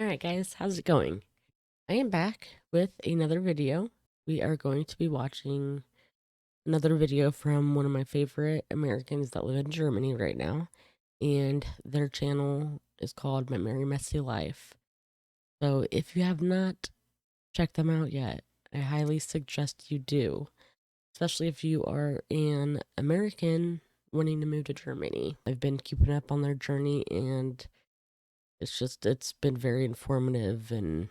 Alright guys, how's it going? I am back with another video. We are going to be watching another video from one of my favorite Americans that live in Germany right now, and their channel is called My Merry Messy Life. So if you have not checked them out yet, I highly suggest you do, especially if you are an American wanting to move to Germany. I've been keeping up on their journey, and it's been very informative, and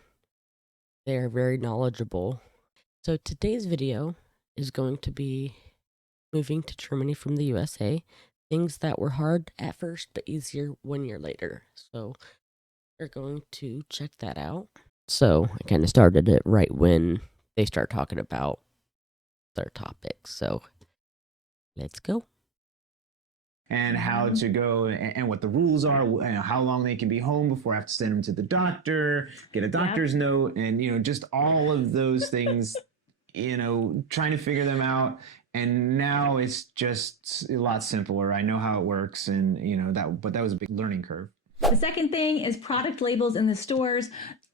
they are very knowledgeable. So today's video is going to be moving to Germany from the USA, things that were hard at first but easier 1 year later. So we're going to check that out. So I kind of started it right when they start talking about their topics. So let's go. And how to go and what the rules are, and how long they can be home before I have to send them to the doctor, get a doctor's note, and just all of those things, trying to figure them out. And now it's just a lot simpler. I know how it works, and but that was a big learning curve. The second thing is product labels in the stores.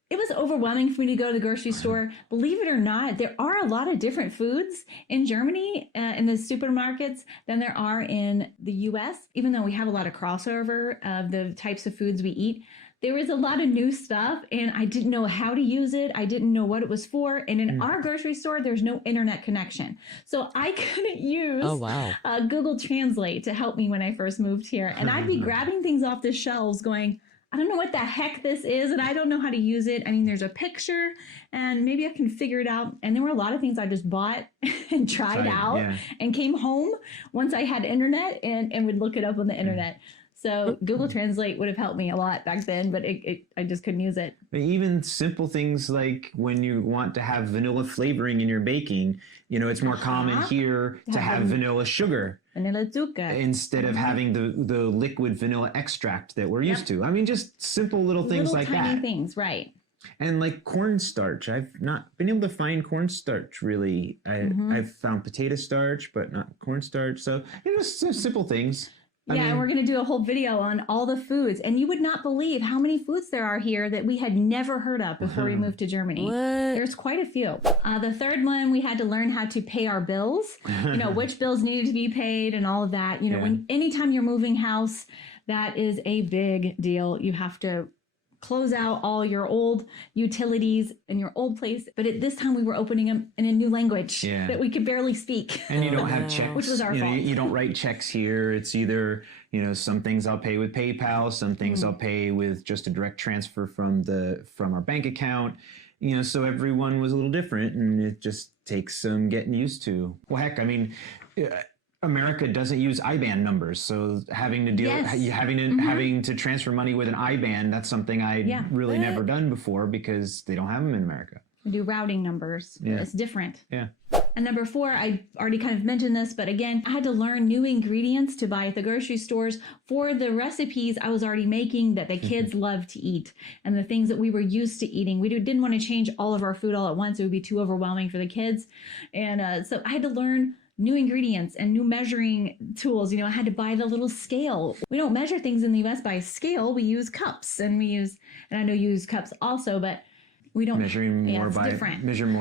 It was overwhelming for me to go to the grocery store. Believe it or not, there are a lot of different foods in Germany in the supermarkets than there are in the US. Even though we have a lot of crossover of the types of foods we eat, there is a lot of new stuff, and I didn't know how to use it. I didn't know what it was for. And in our grocery store, there's no internet connection. So I couldn't use Google Translate to help me when I first moved here. And I'd be grabbing things off the shelves going, I don't know what the heck this is, and I don't know how to use it. I mean, there's a picture, and maybe I can figure it out. And there were a lot of things I just bought and tried out and came home once I had internet and would look it up on the internet. So Google Translate would have helped me a lot back then, but I just couldn't use it. Even simple things like when you want to have vanilla flavoring in your baking, it's more common here to have vanilla sugar. Vanilla zucca. Instead of having the liquid vanilla extract that we're used to. I mean, just simple little things like tiny that. Things, right. And like cornstarch. I've not been able to find cornstarch really. I've found potato starch, but not cornstarch. So, just simple things. Yeah, and we're going to do a whole video on all the foods. And you would not believe how many foods there are here that we had never heard of before we moved to Germany. There's quite a few. The third one, we had to learn how to pay our bills, which bills needed to be paid and all of that. Anytime you're moving house, that is a big deal. You have to close out all your old utilities in your old place. But at this time we were opening them in a new language that we could barely speak. And you don't have checks. Which was our fault. You don't write checks here. It's either, some things I'll pay with PayPal, some things I'll pay with just a direct transfer from our bank account. So everyone was a little different, and it just takes some getting used to. Well, heck, I mean, America doesn't use IBAN numbers, so having to deal having to transfer money with an IBAN, that's something I really never done before because they don't have them in America. We do routing numbers. It's different. Yeah. And number 4, I already kind of mentioned this, but again, I had to learn new ingredients to buy at the grocery stores for the recipes I was already making that the kids love to eat and the things that we were used to eating. We didn't want to change all of our food all at once. It would be too overwhelming for the kids. And so I had to learn new ingredients and new measuring tools. I had to buy the little scale. We don't measure things in the US by scale. We use cups, and I know you use cups also, but we don't measure more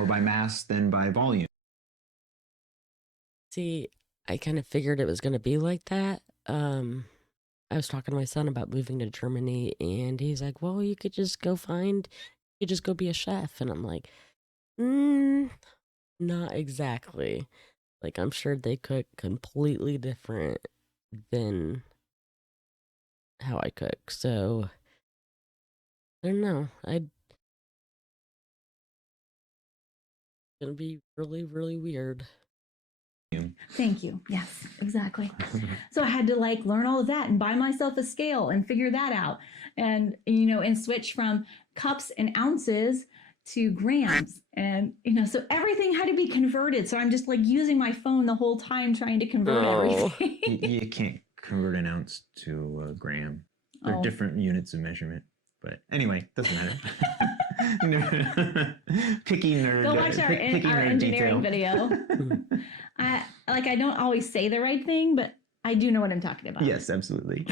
by mass than by volume. See, I kind of figured it was going to be like that. I was talking to my son about moving to Germany, and he's like, well, you could just go be a chef. And I'm like, not exactly. Like, I'm sure they cook completely different than how I cook. So, I don't know. It's gonna be really, really weird. Thank you. Yes, exactly. So I had to learn all of that and buy myself a scale and figure that out. And, and switch from cups and ounces to grams, and so everything had to be converted. So I'm just using my phone the whole time trying to convert everything. You can't convert an ounce to a gram. They're different units of measurement. But anyway, doesn't matter. Picky nerd. Go watch our engineering video. I don't always say the right thing, but I do know what I'm talking about. Yes, absolutely.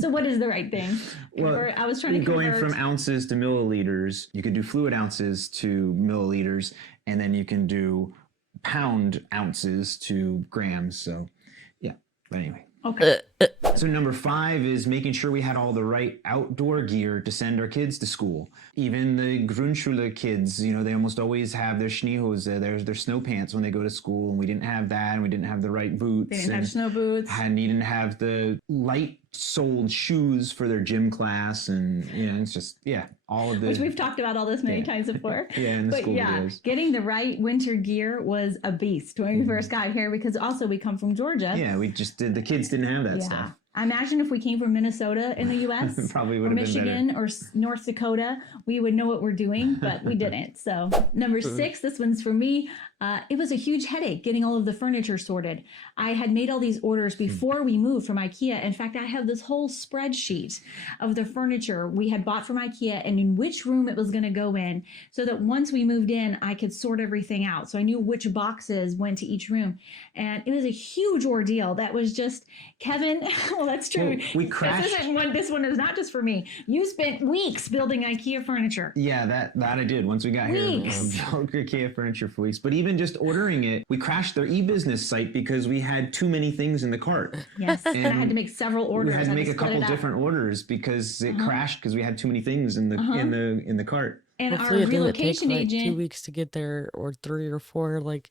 So what is the right thing? Well, I was trying to going convert. from ounces to milliliters, you could do fluid ounces to milliliters, and then you can do pound ounces to grams. So, yeah. But anyway. Okay. So number 5 is making sure we had all the right outdoor gear to send our kids to school. Even the Grundschule kids, you know, they almost always have their Schneehose, their snow pants when they go to school, and we didn't have that, and we didn't have the right boots. They didn't have snow boots. And didn't have the light-soled shoes for their gym class, and it's just all of the. Which we've talked about all this many times before. In the school videos. Getting the right winter gear was a beast when we first got here, because also we come from Georgia. Yeah, we just did. The kids didn't have that stuff. I imagine if we came from Minnesota in the U.S. Probably would or have been Michigan better. or North Dakota, we would know what we're doing, but we didn't. So number 6, this one's for me. It was a huge headache getting all of the furniture sorted. I had made all these orders before we moved from Ikea. In fact, I have this whole spreadsheet of the furniture we had bought from Ikea and in which room it was going to go in, so that once we moved in, I could sort everything out. So I knew which boxes went to each room. And it was a huge ordeal. That was just, Kevin, well, that's true. Well, we crashed. This one is not just for me. You spent weeks building Ikea furniture. Yeah, that I did. Once we got here, built Ikea furniture for weeks. But even just ordering it, we crashed their e-business site because we had too many things in the cart. Yes, and I had to make several orders. We had to make a couple different orders because it crashed because we had too many things in the in the cart. And hopefully our relocation agent, 2 weeks to get there, or 3 or 4. Like,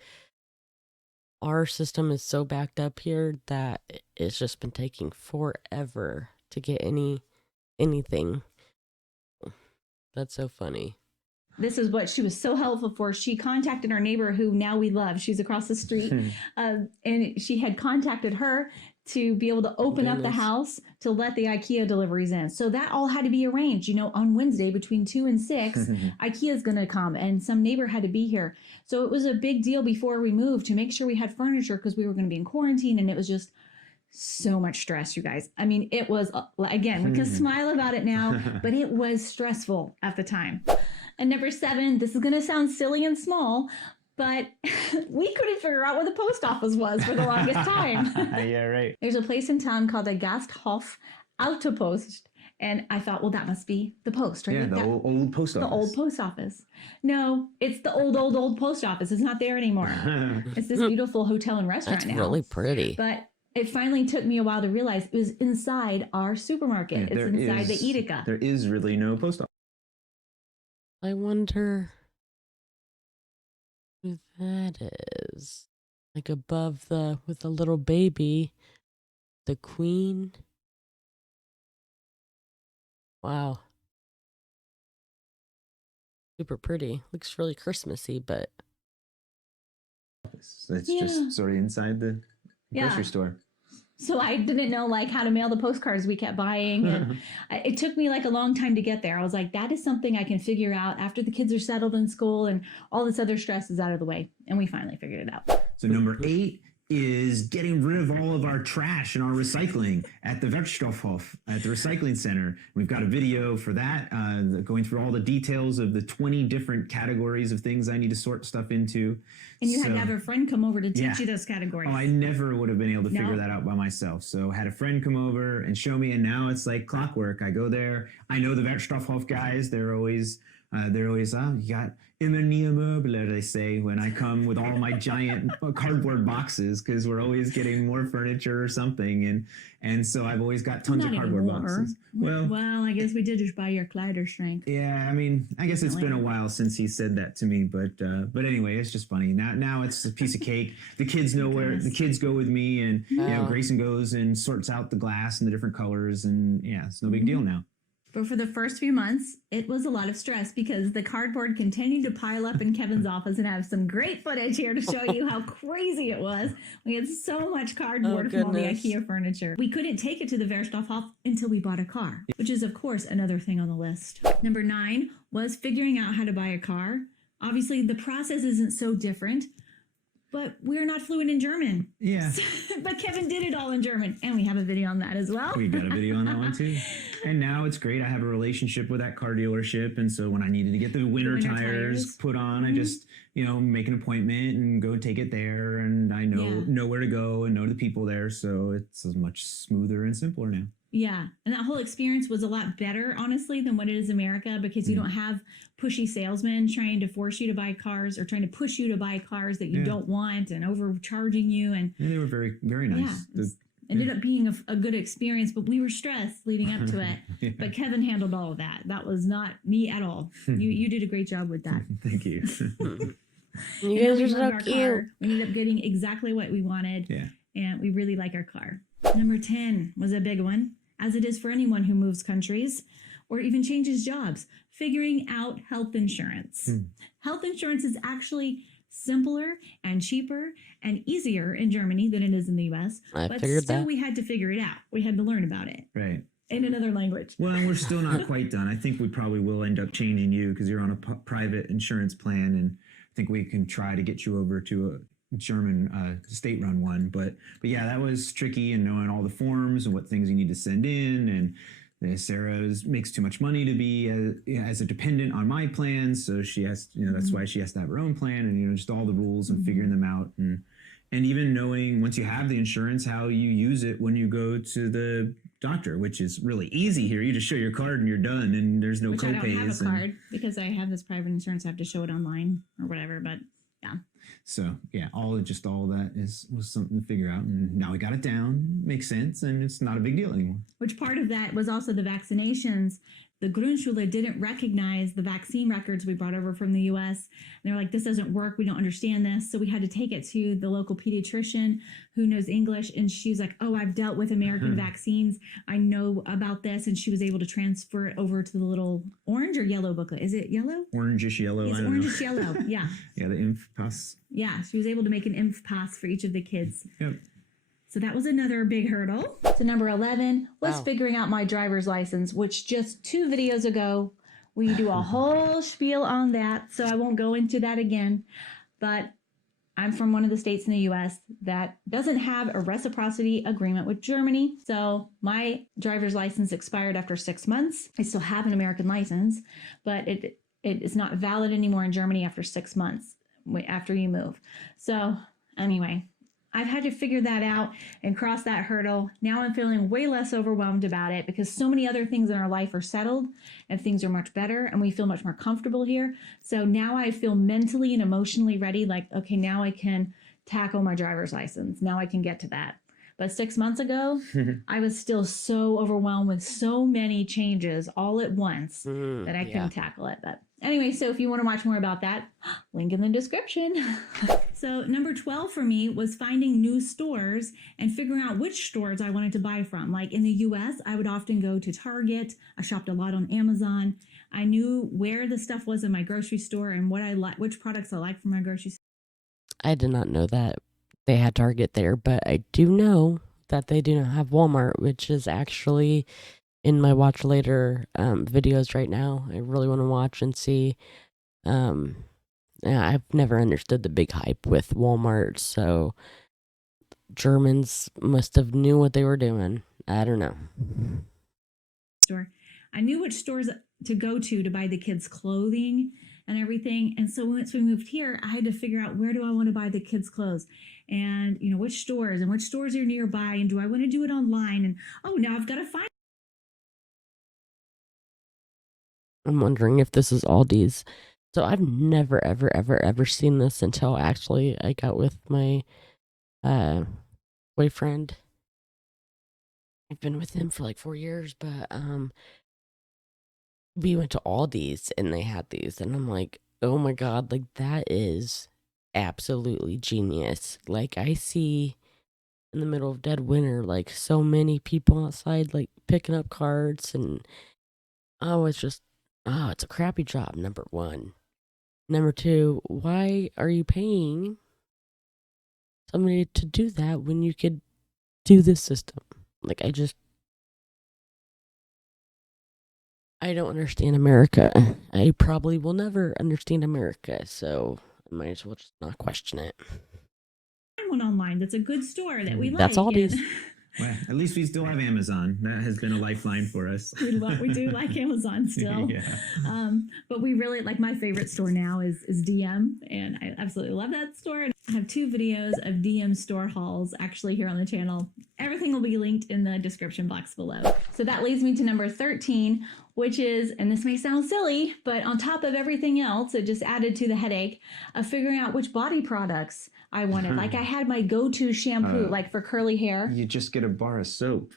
our system is so backed up here that it's just been taking forever to get anything. That's so funny. This is what she was so helpful for. She contacted our neighbor, who now we love. She's across the street. And she had contacted her to be able to open up the house to let the Ikea deliveries in. So that all had to be arranged. On Wednesday between 2 and 6, Ikea is going to come, and some neighbor had to be here. So it was a big deal before we moved to make sure we had furniture, because we were going to be in quarantine, and it was just so much stress, you guys. I mean, it was, again, we can smile about it now, but it was stressful at the time. And number 7, this is going to sound silly and small, but we couldn't figure out where the post office was for the longest time. Yeah, right. There's a place in town called the Gasthof Autopost. And I thought, well, that must be the post, right? Yeah, the old post office. The old post office. No, it's the old post office. It's not there anymore. It's this beautiful hotel and restaurant now. That's really pretty. But it finally took me a while to realize it was inside our supermarket. It's inside the Edeka. There is really no post office. I wonder who that is. Like above with the little baby, the queen. Wow. Super pretty. Looks really Christmassy, but It's just sort of inside the grocery store. So I didn't know how to mail the postcards we kept buying. And it took me a long time to get there. I was like, that is something I can figure out after the kids are settled in school and all this other stress is out of the way. And we finally figured it out. So number 8 is getting rid of all of our trash and our recycling at the Wertstoffhof, at the recycling center. We've got a video for that, going through all the details of the 20 different categories of things I need to sort stuff into. And you had to have a friend come over to teach you those categories. Oh, I never would have been able to figure that out by myself. So had a friend come over and show me, and now it's like clockwork. I go there. I know the Wertstoffhof guys. They're always, you got immer nie Möbler, they say, when I come with all my giant cardboard boxes, because we're always getting more furniture or something. And so I've always got tons of cardboard boxes. Well, I guess we did just buy your Kleiderschrank. Yeah, I mean, I guess it's been a while since he said that to me, but anyway, it's just funny. Now it's a piece of cake. The kids know where the kids go with me, and Grayson goes and sorts out the glass and the different colors, and it's no big deal now. But for the first few months, it was a lot of stress because the cardboard continued to pile up in Kevin's office, and I have some great footage here to show you how crazy it was. We had so much cardboard from all the Ikea furniture. We couldn't take it to the Wertstoffhof until we bought a car, which is, of course, another thing on the list. Number 9 was figuring out how to buy a car. Obviously, the process isn't so different, but we're not fluent in German. Yeah. But Kevin did it all in German, and we have a video on that as well. We got a video on that one too. And now it's great. I have a relationship with that car dealership, and so when I needed to get the winter tires put on, I just make an appointment and go take it there, and I know where to go and know the people there, so it's much smoother and simpler now. Yeah. And that whole experience was a lot better, honestly, than what it is in America, because you don't have pushy salesmen trying to force you to buy cars or trying to push you to buy cars that you don't want and overcharging you. And they were very, very nice. Yeah, ended up being a good experience, but we were stressed leading up to it. Yeah. But Kevin handled all of that. That was not me at all. You did a great job with that. Thank you. You guys are so cute. We ended up getting exactly what we wanted. Yeah. And we really like our car. Number 10 was a big one, as it is for anyone who moves countries or even changes jobs, figuring out health insurance. Health insurance is actually simpler and cheaper and easier in Germany than it is in the US. But still, we had to figure it out. We had to learn about it. Right. In another language. Well, we're still not quite done. I think we probably will end up changing you because you're on a private insurance plan, and I think we can try to get you over to a German state-run one. But yeah, that was tricky, and knowing all the forms and what things you need to send in. And Sarah makes too much money to be as a dependent on my plan, so she has, that's why she has to have her own plan, and just all the rules and figuring them out, and even knowing once you have the insurance how you use it when you go to the doctor, which is really easy here. You just show your card and you're done, and there's no copays. I don't have a card because I have this private insurance. I have to show it online or whatever, but yeah. So yeah, all that was something to figure out, and now we got it down. Makes sense, and it's not a big deal anymore. Which part of that was also the vaccinations. The Grundschule didn't recognize the vaccine records we brought over from the US. And they're like, this doesn't work. We don't understand this. So we had to take it to the local pediatrician who knows English. And she's like, oh, I've dealt with American vaccines. I know about this. And she was able to transfer it over to the little orange or yellow booklet. Is it yellow? Orangish yellow. It's orangish yellow. Yeah. Yeah, the Impfpass. Yeah, she was able to make an Impfpass for each of the kids. Yep. So that was another big hurdle. So number 11 was figuring out my driver's license, which just 2 videos ago, we do a whole spiel on that. So I won't go into that again. But I'm from one of the states in the US that doesn't have a reciprocity agreement with Germany. So my driver's license expired after 6 months. I still have an American license, but it is not valid anymore in Germany after 6 months after you move. So anyway, I've had to figure that out and cross that hurdle. Now I'm feeling way less overwhelmed about it because so many other things in our life are settled and things are much better and we feel much more comfortable here. So now I feel mentally and emotionally ready, like, okay, now I can tackle my driver's license. Now I can get to that. But 6 months ago, I was still so overwhelmed with so many changes all at once that I couldn't tackle it. But anyway, so if you want to watch more about that, link in the description. So number 12 for me was finding new stores and figuring out which stores I wanted to buy from. Like in the US, I would often go to Target. I shopped a lot on Amazon. I knew where the stuff was in my grocery store and what I like, which products I like from my grocery store. I did not know that they had Target there, but I do know that they do not have Walmart, which is actually in my watch later videos right now. I really want to watch and see. I've never understood the big hype with Walmart, so Germans must have knew what they were doing. I don't know. Store. I knew which stores to go to buy the kids' clothing and everything. And so once we moved here, I had to figure out where do I want to buy the kids' clothes and, which stores are nearby and do I want to do it online? And, now I've got to find. I'm wondering if this is Aldi's. So I've never, ever, ever, ever seen this until actually I got with my boyfriend. I've been with him for like 4 years, but we went to Aldi's and they had these, and I'm like, oh my god, like that is absolutely genius. Like I see in the middle of dead winter, like so many people outside, like picking up cards, and it's a crappy job, number 1. Number 2, why are you paying somebody to do that when you could do this system? Like I don't understand America. I probably will never understand America, so I might as well just not question it. One online that's a good store that we like. That's Aldi's. Well, at least we still have Amazon. That has been a lifeline for us. We do like Amazon still. Yeah. But we really like, my favorite store now is DM, and I absolutely love that store. I have 2 videos of DM store hauls actually here on the channel. Everything will be linked in the description box below. So that leads me to number 13, which is, and this may sound silly, but on top of everything else, it just added to the headache of figuring out which body products I wanted. Like I had my go-to shampoo, like for curly hair. You just get a bar of soap.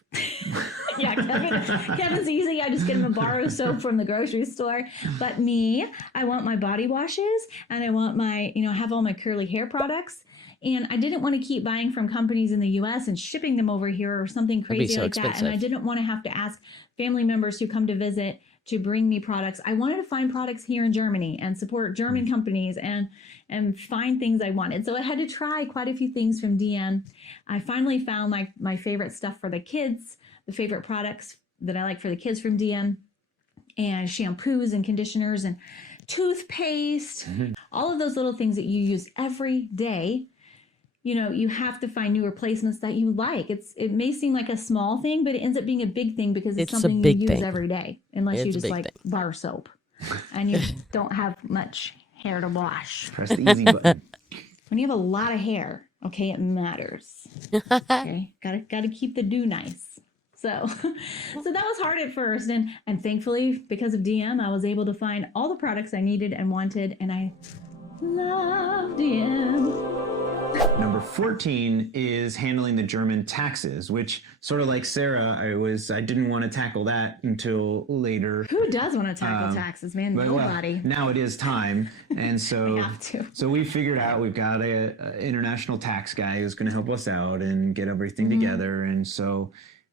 Yeah, Kevin's easy. I just get him a bar of soap from the grocery store. But me, I want my body washes and I want my, have all my curly hair products. And I didn't want to keep buying from companies in the US and shipping them over here or something crazy like that. And I didn't want to have to ask family members who come to visit to bring me products. I wanted to find products here in Germany and support German companies and find things I wanted. So I had to try quite a few things from DM. I finally found my favorite stuff for the kids, the favorite products that I like for the kids from DM, and shampoos and conditioners and toothpaste, all of those little things that you use every day. You have to find new replacements that you like. It may seem like a small thing, but it ends up being a big thing because it's something you use every day, unless you just like bar soap and you don't have much hair to wash. Press the easy button. When you have a lot of hair, okay, it matters. Okay, gotta keep the do nice. So that was hard at first, and thankfully because of DM, I was able to find all the products I needed and wanted, and I love DM. Number 14 is handling the German taxes, which sort of like Sarah, I didn't want to tackle that until later. Who does want to tackle taxes, man? Nobody. Well, now it is time, and so we have to. So we figured out we've got a international tax guy who's going to help us out and get everything together, and so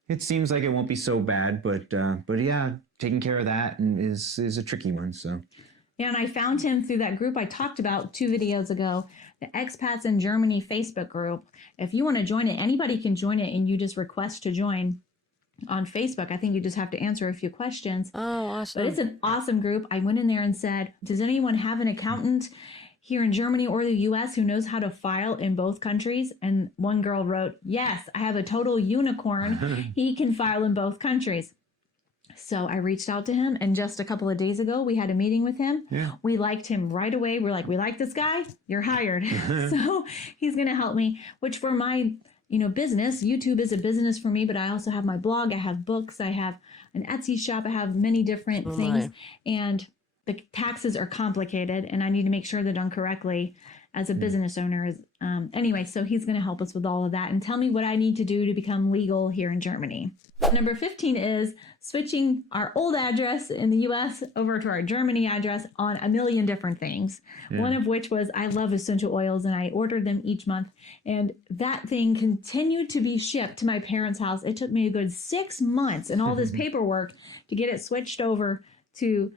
it seems like it won't be so bad, but yeah, taking care of that is a tricky one. So. Yeah, and I found him through that group I talked about 2 videos ago, the Expats in Germany Facebook group. If you want to join it, anybody can join it, and you just request to join on Facebook. I think you just have to answer a few questions. Oh, awesome. But it's an awesome group. I went in there and said, does anyone have an accountant here in Germany or the US who knows how to file in both countries? And one girl wrote, yes, I have a total unicorn. He can file in both countries. So I reached out to him, and just a couple of days ago, we had a meeting with him. Yeah. We liked him right away. We're like, we like this guy. You're hired. So he's going to help me, which for my, business, YouTube is a business for me, but I also have my blog. I have books. I have an Etsy shop. I have many different things. And the taxes are complicated, and I need to make sure they're done correctly as a business owner. Anyway, so he's going to help us with all of that and tell me what I need to do to become legal here in Germany. Number 15 is switching our old address in the US over to our Germany address on a million different things. Yeah. One of which was I love essential oils, and I ordered them each month. And that thing continued to be shipped to my parents' house. It took me a good 6 months and all this paperwork to get it switched over to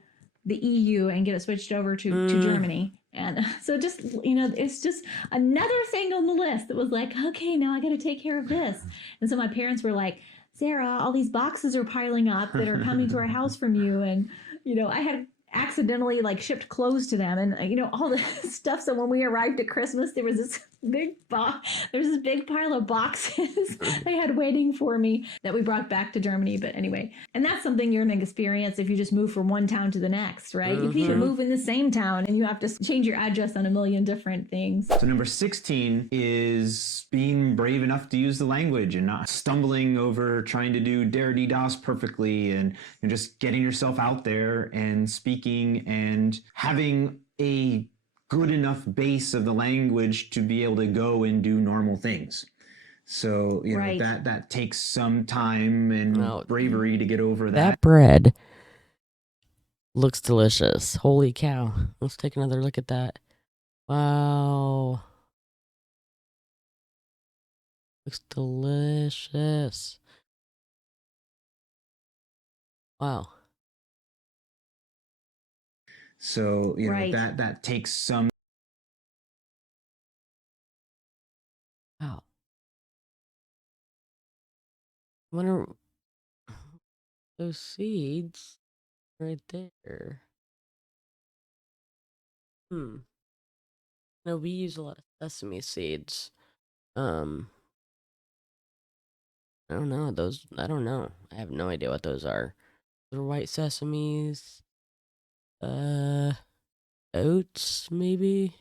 the EU and get it switched over to Germany. And so just, it's just another thing on the list that was like, okay, now I got to take care of this. And so my parents were like, Sarah, all these boxes are piling up that are coming to our house from you. And, I had accidentally shipped clothes to them and, all this stuff. So when we arrived at Christmas, there was this big pile of boxes they had waiting for me that we brought back to Germany. But anyway, and that's something you're going to experience if you just move from one town to the next, right? You can even move in the same town and you have to change your address on a million different things. So number 16 is being brave enough to use the language and not stumbling over trying to do der-die-das perfectly, and just getting yourself out there and speaking and having a good enough base of the language to be able to go and do normal things. So, that takes some time and bravery to get over that. That bread looks delicious. Holy cow. Let's take another look at that. Wow. Looks delicious. Wow. So, that takes some. Wow. I wonder those seeds right there. No, we use a lot of sesame seeds. I don't know those. I don't know. I have no idea what those are. They're white sesames. Oats maybe.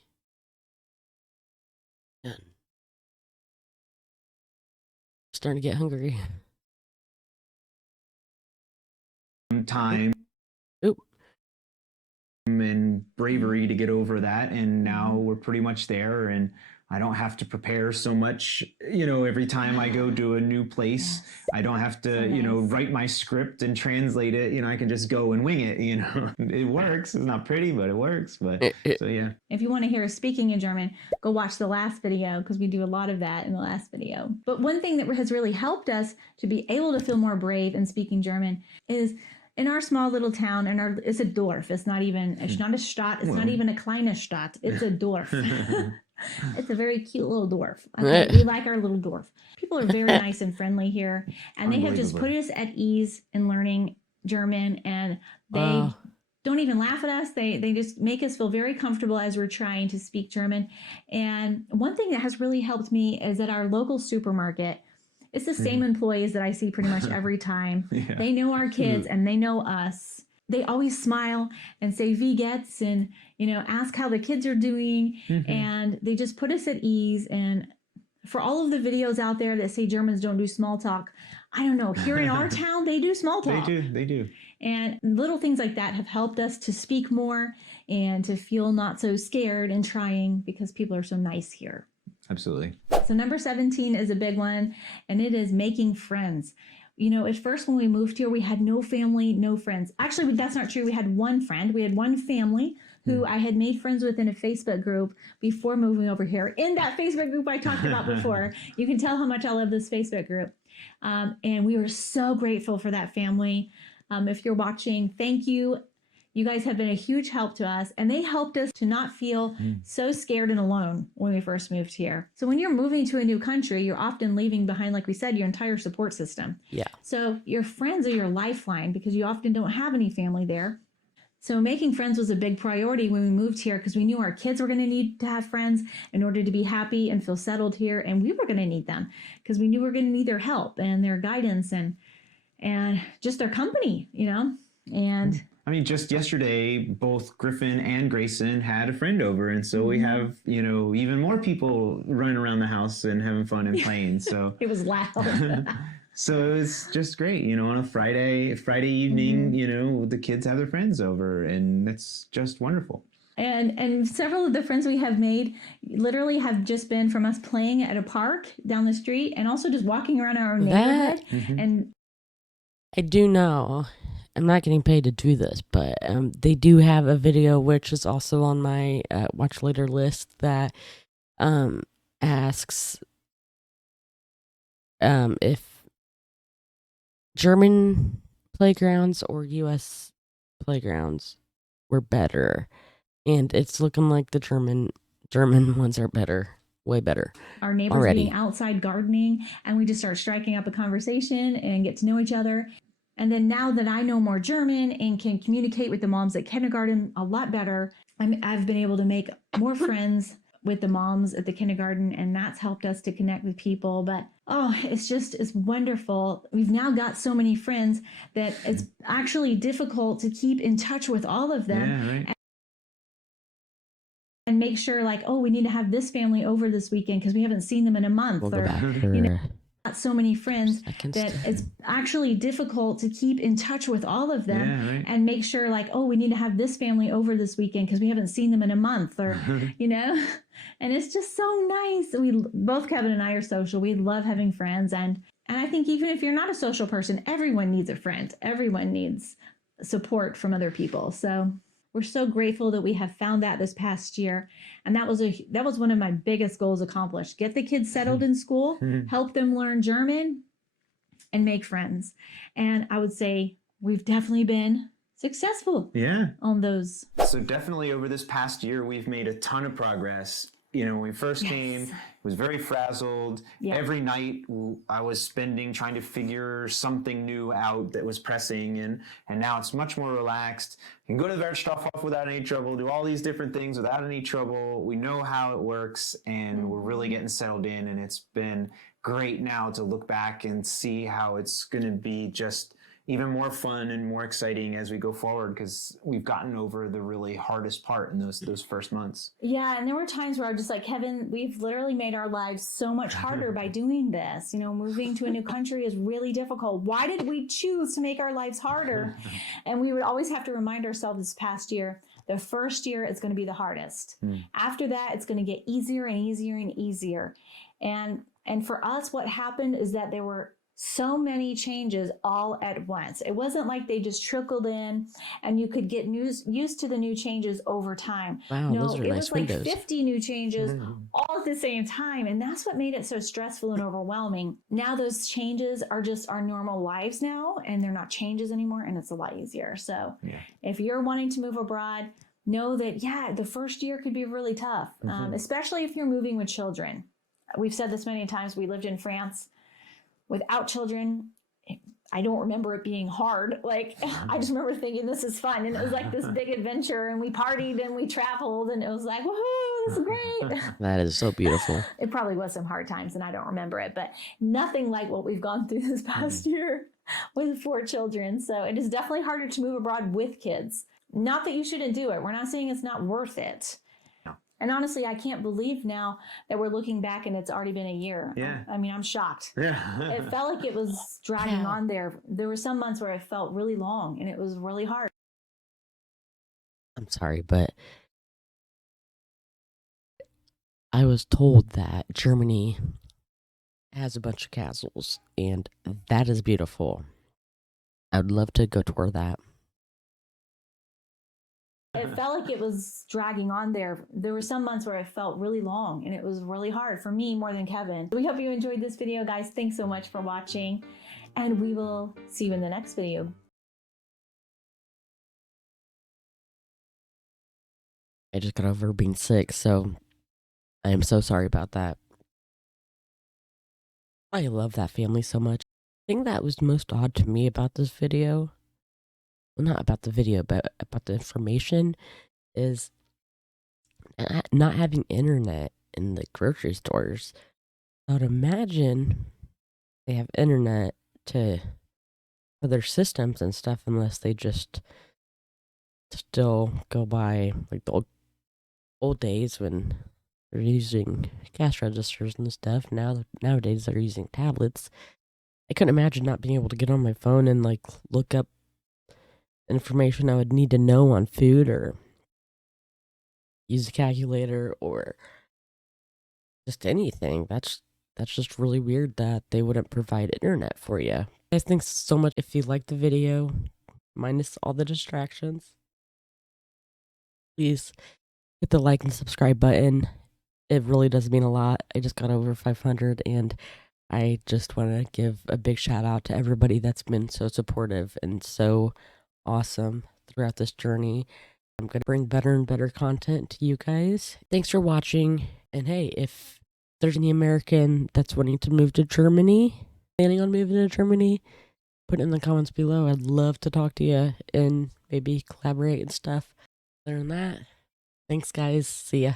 starting to get hungry. Time Oop. and bravery to get over that, and now we're pretty much there, and I don't have to prepare so much, every time I go to a new place. Yes. I don't have to, nice. write my script and translate it. I can just go and wing it. It works. It's not pretty, but it works. But so yeah. If you want to hear us speaking in German, go watch the last video because we do a lot of that in the last video. But one thing that has really helped us to be able to feel more brave in speaking German is in our small little town, and it's a Dorf. It's not a Stadt. It's not even a kleine Stadt. It's a Dorf. It's a very cute little Dwarf. Okay, we like our little Dwarf. People are very nice and friendly here, and they have just put us at ease in learning German, and they don't even laugh at us. They just make us feel very comfortable as we're trying to speak German. And one thing that has really helped me is at our local supermarket, it's the same employees that I see pretty much every time. Yeah. They know our kids and they know us. They always smile and say "Wie geht's?" and ask how the kids are doing, and they just put us at ease. And for all of the videos out there that say Germans don't do small talk, I don't know. Here in our town, they do small talk. They do. And little things like that have helped us to speak more and to feel not so scared and trying because people are so nice here. Absolutely. So number 17 is a big one, and it is making friends. At first when we moved here, we had no family, no friends. Actually, that's not true. We had one friend. We had one family who I had made friends with in a Facebook group before moving over here. In that Facebook group I talked about before, you can tell how much I love this Facebook group. And we were so grateful for that family. If you're watching, thank you. You guys have been a huge help to us, and they helped us to not feel so scared and alone when we first moved here. So when you're moving to a new country, you're often leaving behind, like we said, your entire support system. Yeah. So your friends are your lifeline because you often don't have any family there. So making friends was a big priority when we moved here because we knew our kids were going to need to have friends in order to be happy and feel settled here, and we were going to need them because we knew we were going to need their help and their guidance and just their company, and I mean, just yesterday, both Griffin and Grayson had a friend over, and so we have, even more people running around the house and having fun and playing. So it was loud. So it's just great, on a Friday evening, the kids have their friends over, and it's just wonderful. And several of the friends we have made literally have just been from us playing at a park down the street, and also just walking around our neighborhood. And I do know. I'm not getting paid to do this, but they do have a video which is also on my watch later list that asks if German playgrounds or U.S. playgrounds were better, and it's looking like the German ones are better, way better. Our neighbors already. Being outside gardening, and we just start striking up a conversation and get to know each other. And then now that I know more German and can communicate with the moms at kindergarten a lot better, I've been able to make more friends with the moms at the kindergarten, and that's helped us to connect with people. But it's wonderful. We've now got so many friends that it's actually difficult to keep in touch with all of them. Yeah, right. And make sure we need to have this family over this weekend because we haven't seen them in a month. We'll go back for got so many friends that it's actually difficult to keep in touch with all of them. Yeah, right. And make sure we need to have this family over this weekend because we haven't seen them in a month, or and it's just so nice. Both Kevin and I are social. We love having friends, and I think even if you're not a social person, everyone needs a friend. Everyone needs support from other people. So we're so grateful that we have found that this past year. And that was one of my biggest goals accomplished. Get the kids settled in school, help them learn German, and make friends. And I would say we've definitely been successful on those. So definitely over this past year, we've made a ton of progress. When we first came, it was very frazzled. Yeah. Every night I was spending trying to figure something new out that was pressing, and now it's much more relaxed. You can go to the Wertstoffhof without any trouble, do all these different things without any trouble. We know how it works, and we're really getting settled in, and it's been great now to look back and see how it's going to be just even more fun and more exciting as we go forward, because we've gotten over the really hardest part in those first months. Yeah, and there were times where I'm just like, Kevin, we've literally made our lives so much harder by doing this. You know, moving to a new country is really difficult. Why did we choose to make our lives harder? And we would always have to remind ourselves this past year, the first year is going to be the hardest. After that, it's going to get easier and easier and easier. And for us, what happened is that there were so many changes all at once. It wasn't like they just trickled in and you could get used to the new changes over time. Wow, no, those are it nice was like windows. 50 new changes all at the same time. And that's what made it so stressful and overwhelming. Now those changes are just our normal lives now, and they're not changes anymore, and it's a lot easier. So if you're wanting to move abroad, know that, yeah, the first year could be really tough, especially if you're moving with children. We've said this many times. We lived in France without children. I don't remember it being hard. Like, I just remember thinking this is fun. And it was like this big adventure, and we partied and we traveled, and it was like, woohoo, this is great. That is so beautiful. It probably was some hard times and I don't remember it, but nothing like what we've gone through this past year with 4 children. So it is definitely harder to move abroad with kids. Not that you shouldn't do it. We're not saying it's not worth it. And honestly, I can't believe now that we're looking back and it's already been a year. Yeah. I mean, I'm shocked. Yeah. It felt like it was dragging on there. There were some months where it felt really long and it was really hard. I'm sorry, but I was told that Germany has a bunch of castles, and that is beautiful. I would love to go tour that. It felt like it was dragging on there. There were some months where it felt really long and it was really hard for me more than Kevin. We hope you enjoyed this video, guys. Thanks so much for watching, and we will see you in the next video. I just got over being sick, so I am so sorry about that. I love that family so much. The thing that was most odd to me about this video, well, not about the video, but about the information, is not having internet in the grocery stores. I would imagine they have internet for their systems and stuff, unless they just still go by like the old days when they're using cash registers and stuff. Nowadays they're using tablets. I couldn't imagine not being able to get on my phone and like look up information I would need to know on food, or use a calculator, or just anything. That's just really weird that they wouldn't provide internet for you. Guys, thanks so much. If you liked the video, minus all the distractions, please hit the like and subscribe button. It really does mean a lot. I just got over 500, and I just want to give a big shout out to everybody that's been so supportive and so awesome throughout this journey. I'm going to bring better and better content to you guys. Thanks for watching. And hey, if there's any American that's wanting to move to Germany, planning on moving to Germany, put it in the comments below. I'd love to talk to you and maybe collaborate and stuff. Other than that, thanks guys. See ya.